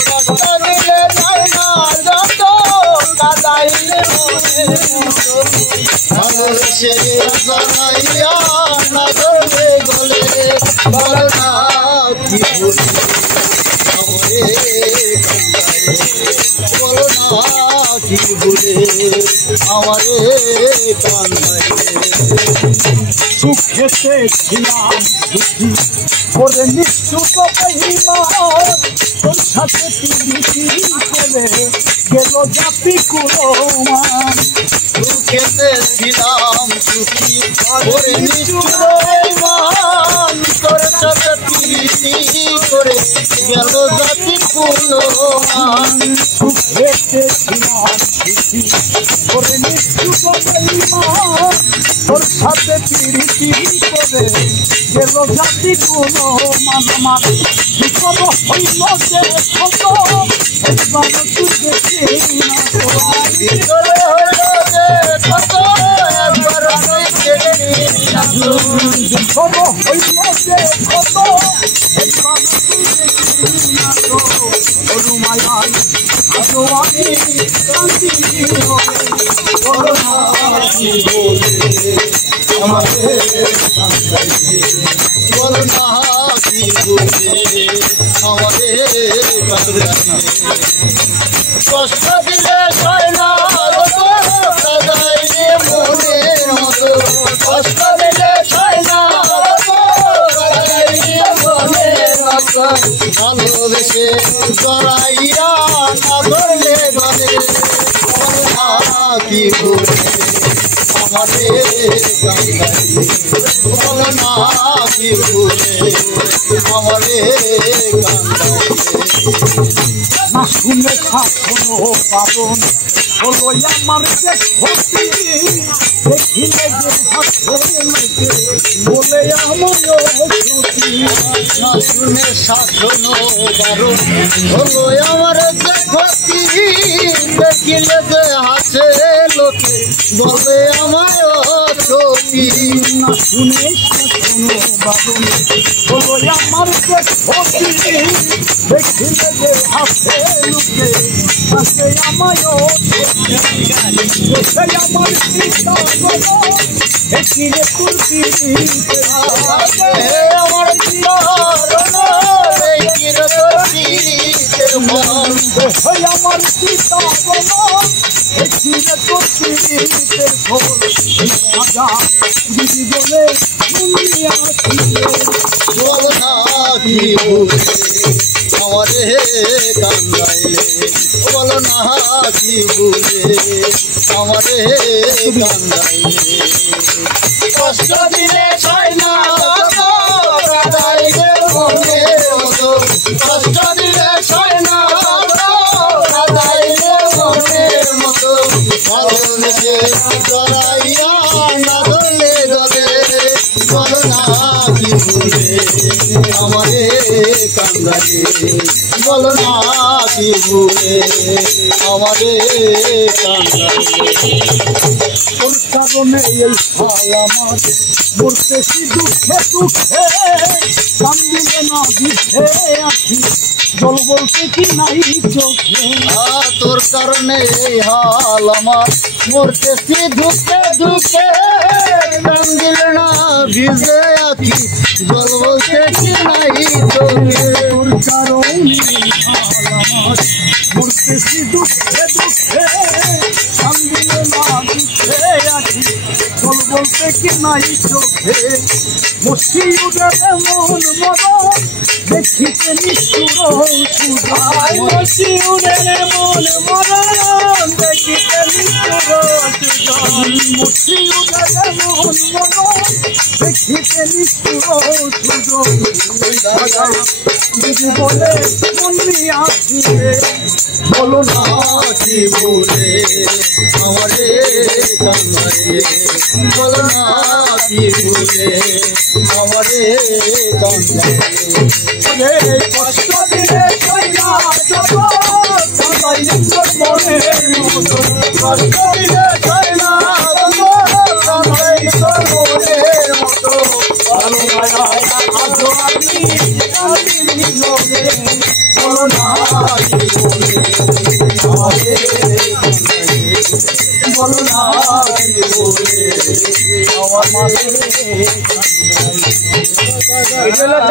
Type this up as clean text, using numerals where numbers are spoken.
কষ্ট দিলে যায় না যত কাদাইলে ভালোবেসে জড়াইয়া না ধরলে গলে বলো না কি ভুলে আমারে কান্দাইলে বলো না কি ভুলে আমারে কান্দাইলে সুখেতে ছিলাম সুখী করে নিষ্ঠুর বেঈমান তোর সাথে প্রীতি করে গেল জাতি কুলমান সুখেতে ছিলাম সুখী করে নিষ্ঠুর বেঈমান তোর সাথে প্রীতি করে গেল জাতি কুলমান সুখেতে ছিলাম সুখী করে নিষ্ঠুর বেঈমান তোর সাথে প্রীতি করে গেল জাতি কুলমান আমার বিপদ হইল যে কত একবার তুই দেখি না ভিতরে হইল যে কত একবার দেখি না বিপদ হইল যে কত একবার তুই দেখি না ওরু মায়াই আজো আমি শান্তি বলো না কি বলে আমারে বলো না কি বলে আমারে কষ্ট দিলে সয় না কাদাইলে মনের মতো কষ্ট দিলে সয় না কাদাইলে মনের মতো ভালোবেসে জড়াইয়া না ধরলে গলে বলো না কি বলে আমারে কান্দাইলে বলো না কি ভুলে আমারে কান্দাইলে না শুনে শাসনো পাবন হলো আমার যে ক্ষতি দেখিলে যে হাসে বলে আমার ক্ষতি না শুনে শাসন বারণ হলো আমার যে ক্ষতি দেখিলে যে হাসে লোকে বলে আমার ক্ষতি না শুনে শাসনো বাবন হলো আমার যে ক্ষতি দেখিলে যে হাসে লোকে হাসে আমার আমার পিতা বলো দেখিলে কুর্তি আমার আমার পিতা বলো দেখিলে কুর্তির ফল রাজা দিদি বলে দুনিয়া বলো না কি ভুলে আমারে কান্দাইলে বলো না কি ভুলে আমারে কান্দাইলে কষ্ট দিলে সয় না কাদাইলে মনের মতো কষ্ট দিলে সয় না কাদাইলে মনের মতো ভালোবেসে জড়াইয়া না ধরলে গলে বলো না কি ভুলে আমারে কান্দাইলে বলো না কি ভুলে আমারে কান্দাইলে তোর কারণে এই হাল আমার মরতেছি দুঃখে দুঃখে কান্দিলে না দিতে আছি জল বলতে কি নাই চোখে তোর কারণে এই হাল আমার মরতেছি দুঃখে দুঃখে কান্দিলে না ভিজে আছি জল বলতে কি নাই চোখে তোর কারণে এই হাল আমার মরতেছি দুঃখে দুঃখে কান্দিলে না দিতে আছি জল বলতে কি নাই চোখে মসি উঠে মন মরণ দেখিতে নিষ্ঠুর সুধাই মসি উঠে মন মরণ দেখিতে নিষ্ঠুর সুধাই মসি উঠে মন মরণ দেখিতে নিষ্ঠুর সুধাই দিদি বলে মন্দির আসিবে বলো না কি ভুলে আমারে কান্দাইলে বলো না কি ভুলে আমারে কান্দাইলে কষ্ট দিলে কইনা যত কান্দাইলে তোর মনের মতো কষ্ট দিলে কইনা যত কান্দাইলে তোর মনের মতো ভালো মায়া আজ আমি কান্দিনি লোকে বলো না বলো না আমার